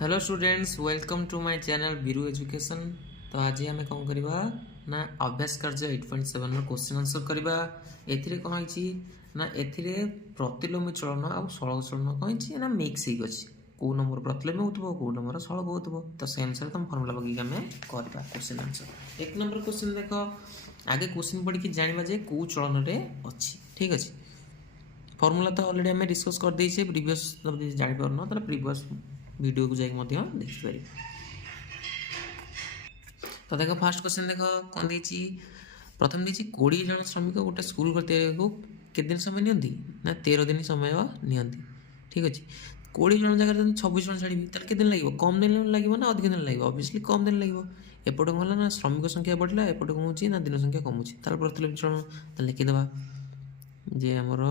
Hello students, welcome to my channel Biru education. तो आज आम कौन करवा ना अभ्यास कार्य 8.7 क्वेश्चन आंसर करवा। एथिरे कौन है ना एथिरे प्रतिलोमी चलन आ सड़क चलन कौन है ना मिक्स ही अच्छी कौ नंबर प्रतिलोमी होथबो कौ नंबर सड़क होथबो। तो से अनुसार तुम फर्मुला पकईक आम करवा क्वेश्चन आंसर। एक नंबर क्वेश्चन देख, आगे क्वेश्चन पढ़ी जाना जे कौ चलन अच्छी। ठीक अच्छे, फर्मुला तो अलरेडी आम डिस्कस कर देछे प्रीवियस। जापर न तो प्रीवियस वीडियो को जाकि देखिपारे। तो देख फास्ट क्वेश्चन देख कौन देती। प्रथम देती 20 जन श्रमिक गोटे स्कूल को केते दिन समय नियंती ना 13 दिन समय नियंती। ठीक अच्छे, 20 जन जगह 26 जन छाड़ी केते दिन लगे, कम दिन लगे ना अधिक दिन लगे, ऑब्वियसली कम दिन लगे। एपटे कौन ना श्रमिक संख्या बढ़ला, एपटे कौन हो ना दिन संख्या कमुची, प्रतिलोम चलन लिखिदेवा जे आमर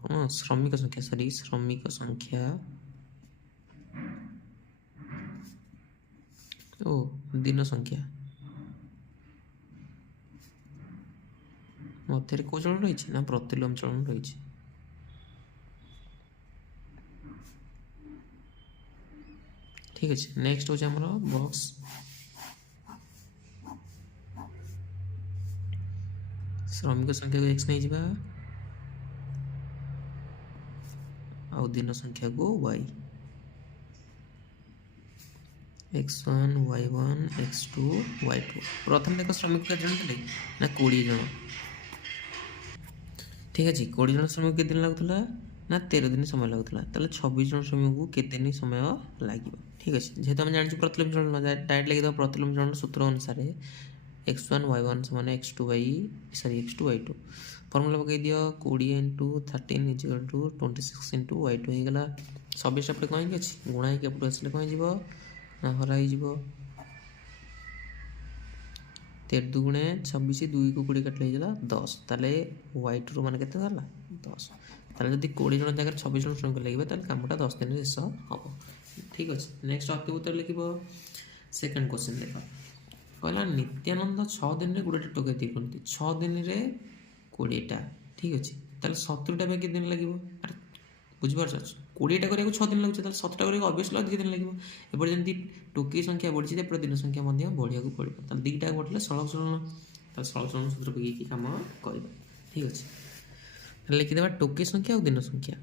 कौन श्रमिक संख्या श्रमिक संख्या ओ दिन संख्या मध्य कौ चलन रही ना प्रतिलोम चलन रही। ठीक अच्छे, नेक्स्ट हूँ आमर बॉक्स श्रमिक संख्या को एक्स नहीं जा आ दिन संख्या को Y, x1 y1 x2 y2। प्रथम देख श्रमिक के जन थे ना 20 जन। ठीक अच्छे, 20 जन श्रमिक के दिन लगुला ना 13 दिन समय लगुला, 26 जन श्रमिक को केते दिन समय लगे। ठीक अच्छे, जेहेतु आम जानी प्रतिलोम चलन डायरेक्ट लगे प्रतिलोम चलन सूत्र अनुसार x1 y1 समान x2 y2। फर्मुला पकई दियो 20 × 13 = 26 × y2 होगा। 26 एपटे कहीं अच्छे गुणा होपटे आसले कौन हो ना हरा हो 13 दुगुणे 26 2 को 20 काटले 10। ताले y2 मान के 10। ताले जदि 20 जन जगह 26 जन श्रमिक लगे ताले कामटा 10 दिन शेष हम। ठीक अच्छे, नेक्स्ट अति उत्तर लिख। सेकेंड क्वेश्चन देख कहला नित्यानंद 6 दिन में 20 टोके देखते 6 दिन में 20टा। ठीक अच्छे, ताले 70टा में कितने दिन लगे। अरे बुझिपार 20टा करने 6 दिन लगे, 70टा करने ऑब्वियसली अधिक दिन लगे। एपटे जमी टोकी संख्या बढ़ी एपटे दिन संख्या बढ़िया पड़ो, दुईटा बढ़ले सड़क चलन, सड़क चलन सूत्र पकईकि कम कर। ठीक अच्छे, लिखिदेवा टोकी संख्या और दिन संख्या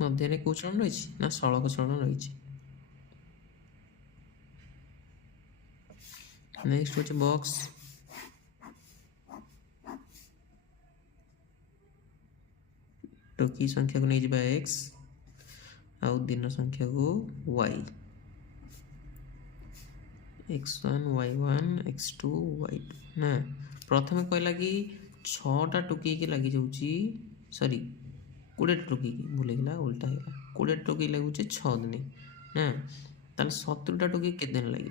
मध्य कौ चलन रही ना सड़क चलन रही। नेक्स्ट हूँ बॉक्स टोकी संख्या को नहीं एक्स आउ दिन संख्या को Y, x1 y1 x2 y2 ना। प्रथम कहला कि 6टा टोकी के लगी जाऊँगी, सॉरी 20टा टोकी भूलगला उल्टा है 20टा टोकी लगुचे 6 दिन ना। ताल 70टा टोकी के दिन लगे,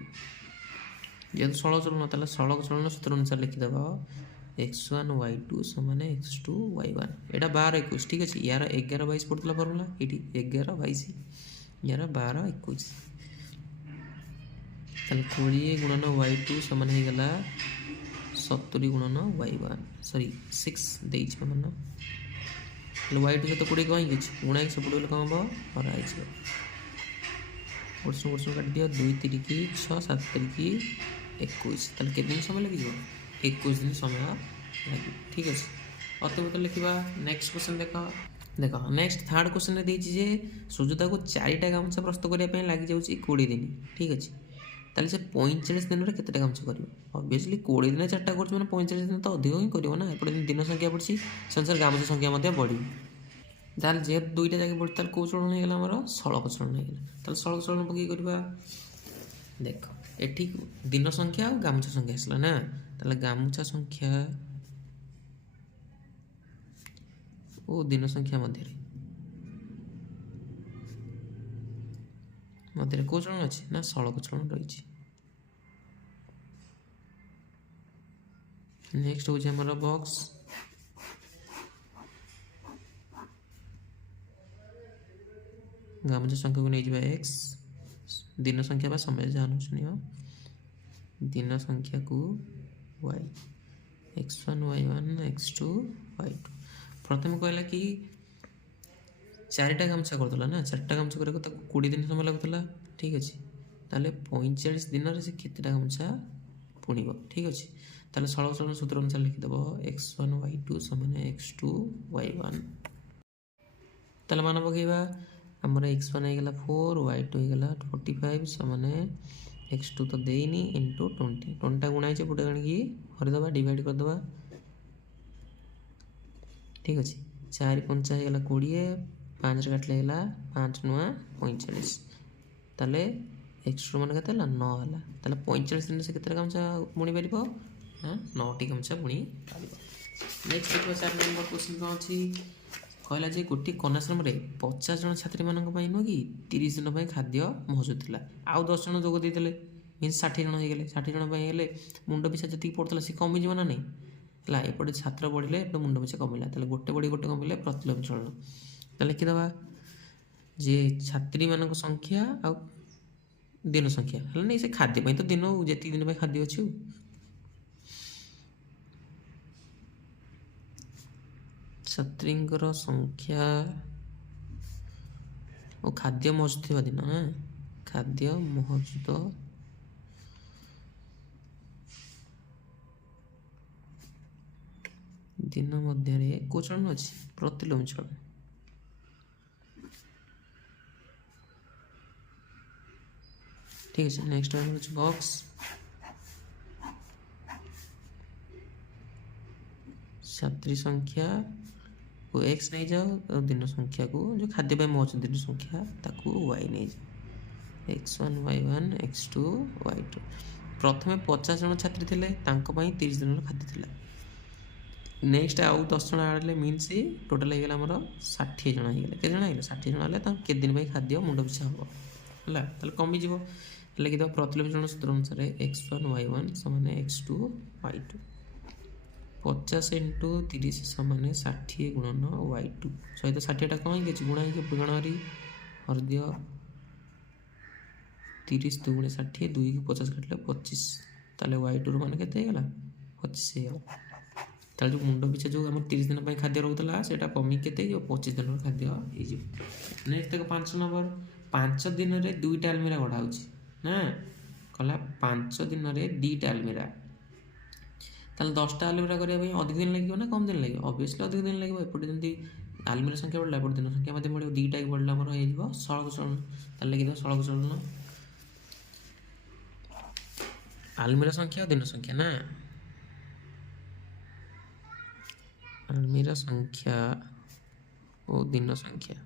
जेहतु सड़क चलन ताल सड़क चलन सूत्र अनुसार लिखिदेव x1 y2 समान x2 y1। यहाँ 12 21। ठीक अच्छे, यार 11 22 पड़ता फर्मुला ये 11 22 यार 12 21। ताल 20 गुणन y2 समान होगा 70 गुणन y1 सॉरी 6 देइछ मान y2 सहित 20 कहीं गुणा सब कौन हम हर वर्ष वर्ष काट दियो 2 3 6 7 3 21। ताल के दिन समय लगे 21 दिन समय लगे। ठीक अच्छे, अत उत्तर लिखा। नेक्स्ट क्वेश्चन देख देख नेक्स्ट थर्ड क्वेश्चन देजे सुजाता को 4टा गामछा प्रस्तुत करने लगी जाऊँगी 20 दिन। ठीक अच्छे, ताले से 45 दिन में केतेटा गामछा कर, ऑब्वियसली 20 दिन 4टा कर 45 दिन तो अधिक ही करना। एपटे दिन संख्या बढ़ी से अनुसार गामछा संख्या बढ़ी, ताल जेहतु दुईटा जगह बढ़ी ताल कौ चलन होगा आमर सड़क चलन होगा। सड़क चलन पकई करवा देख एठी दिन संख्या और गामछा संख्या आसला ना, ताले गामछा संख्या ओ दिन संख्या मध्य कौ चलन अच्छे ना सड़क चलन रही। नेक्स्ट हूँ आमर बॉक्स गामछा संख्या को नहीं एक्स दिन संख्या बा समय जहाँ शुणी दिन संख्या को Y. x1 y1 x2 y2 प्रथम कहला कि चारिटा गामछा करदेला ना चारिटा गामछा करने को 20 दिन समय लगुला ठीक अच्छे ताले 45 दिन से केतेटा गामछा पुणीब ठीक अच्छे ताले सरल सरल सूत्र अनुसार लिखिदेव x1 y2 समान x2 y1 ताले मान पकेबा आमर x1 होगला 4 y2 होगला 45 समान x2 तो देनी इंटू 20 20टा गुणाई पुटे गणिकी हरिदबा डिवाइड करदबा ठीक अच्छे 4 5 होगला 20 5 काटले होगा 5 नुआ 45 ताले एक्सट्रा मान के 9 है ताले 45 दिन से केते गामछा बुणी पारिबो हां 9टी गामछा बुणी पारिबो नेक्स्ट देखो 4 नंबर क्वेश्चन कोन अछि कहला जे गोटी कन्याश्रम रे 50 जन छात्री मानक पई न कि 30 दिन पई खाद्य मौजूद थिला आउ 10 जन जोग देइतले मींस 60 जन हो गेले 60 जन पई गेले मुंड पिछा जति पड़तला से कमी जीव ना नहीं ला एपटे छात्र बढ़िले एपटे मुंड पिछा कमिला ताले गोटे बड़ी गोटे कमिले प्रतिलोम चलन ताले लिखिदबा जे छात्री मानक संख्या आ दिन संख्या है नहीं से खाद्य पई तो दिन जेति दिन पई खाद्य अछि छात्रींकर संख्या और खाद्य मौजूद थिबा दिन ना खाद्य मौजूद दिन मध्य को चलन अछि प्रतिलोम चलन ठीक है नेक्स्ट वन बॉक्स छात्री संख्या को x नहीं जाओ और दिन संख्या को जो खाद्य पे मौजूद दिन संख्या ताकू y नहीं जाओ x1 y1 x2 y2 प्रथमे 50 जन छात्री थिले तांको पई 30 दिन खाद्य थिला नेक्स्ट आउ 10 जन आडले मींस टोटल हे गेला हमर 60 जन हे गेले के जन हे 60 जन आले ता के दिन पई खाद्य मुंड पिछा हो हला तले कमी जीवो लिखि दो प्रतिलोम चलन सूत्र अनुसार x1 y1 समान x2 y2 50 इंटू 30 समान 60 गुणन y2 सहित 60टा कौन के गुणा के गणरी हरदिय 30 दुगुणे 60 2 की 50 काटले 25 ताले y2 रो मान केते गेला 25 हे गेला ताले जो मुंड पिछा जो हम 30 दिन पई खाद्य रहउतला सेटा कमी केते जो 25 दिन खाद्य हे जे नेक्स्ट देखो 5 नंबर 5 दिन रे दुईटा अलमीरा गढा होची ना कला 5 दिन रे दीटा अलमीरा ताले 10टा अलमीरा करिया भाई अधिक दिन लागियो ना कम दिन लागियो ऑब्वियसली अधिक दिन लागियो एपटे जंती अलमीरा संख्या बढ़ला एपटे दिन संख्या मध्ये बढ़ियो दीटा के बढ़ला हमर हे जिवो सड़क चलन ताले लिखि दो सड़क चलन अलमीरा संख्या और दिन संख्या ना अलमीरा संख्या और दिन संख्या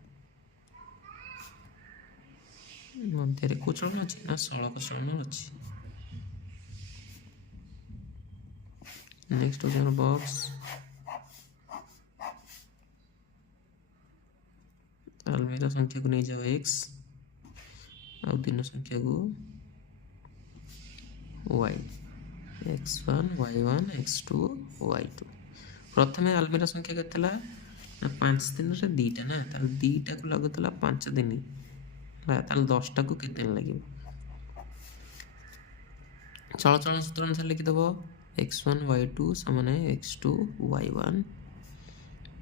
मध्य को चलन अच्छी ना सड़क चलन अच्छी नेक्स्ट हो बॉक्स अलमीरा संख्या को नहीं जाओ x और दिन संख्या को y x1 y1 x2 y2 प्रथमे अलमीरा संख्या केतला ना 5 दिन रे दीटा ना ताल दीटा को लगतला 5 दिन ताल 10टा को केते दिन लागियो चल चलन सूत्र अनुसार लिखि देबो x1 y2 समान x2 y1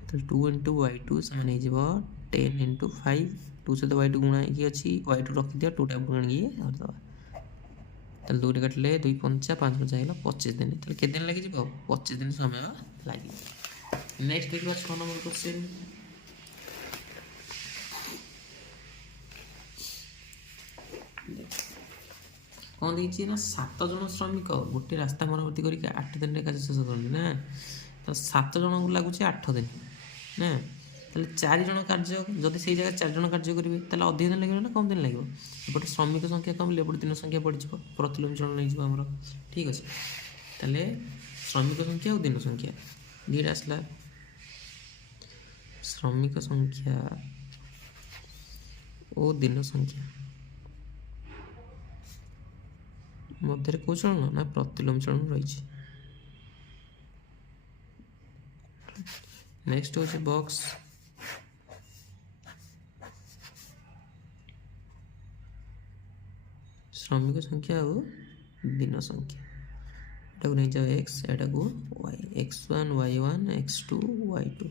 तो 2 into y2 समान हे जिवो 10 into 5 2 से तो y2 गुणा की अछि y2 रखि दिया 2 टा गुणन की और दबा ताल 2 रे काटले 2 5 5 5 हेला 25 दिन ताल के दिन लागि जिवो 25 दिन समय लागि नेक्स्ट देखबा 6 नंबर क्वेश्चन कौन देखिए ना 7 जन श्रमिक गोटे रास्ता मरम्मती करके 8 दिन कार्य शेष करते ना तो 7 जन को लगुच 8 दिन ना ताले 4 जन कार्य जदि से जगह 4 जन कार्य करेंगे ताले अधिक दिन लगे ना कम दिन लगे एपटे श्रमिक संख्या कम एपटे दिन संख्या बढ़ जाए प्रतिलोम चलन नहीं आमर ठीक अच्छे ताले श्रमिक संख्या और दिन संख्या दुईटा आसला श्रमिक संख्या और दिन संख्या मध्य को चलन ना प्रतिलोम चलन रही नेक्स्ट हो बॉक्स श्रमिक संख्या और दिन संख्या एटा को नहीं जाओ x एटा को y x1 y1 x2 y2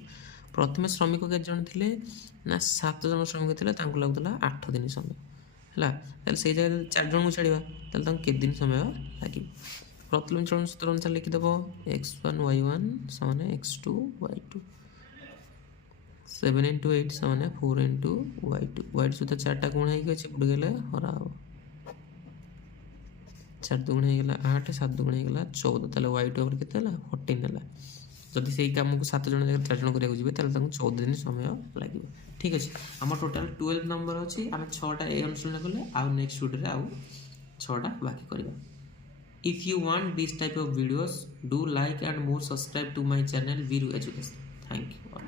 प्रथम श्रमिक केते जन थिले ना 7 जन श्रमिक थिले तांको लागुतला 8 दिन समय हैला ताले सेई जगह 4 जन को छाड़ीबा ताले तांको केते दिन समय लागिब प्रथम चरण सूत्र अनुसार लिखि देबो x1 y1 समान x2 y2 7 into 8 समान 4 into y2 y2 सहित 4 टा गुण हेगे चिपड़ गेले हरा हो 4 दुगुण हेगला 8 7 दुगुण हेगला 14 ताले y2 ऊपर केते हला 14 हला जदि सेई काम को 7 जन जगह 4 जन करिया जिवे ताले तांको 14 दिन समय लागिवो ठीक अछि हमर टोटल 12 नंबर अछि आमे 6 टा ए अनुसरण करले आ नेक्स्ट वीडियो रे आ 6 टा बाकी करबा If you want this type of videos, do like and more subscribe to my channel Viru Education. Thank you.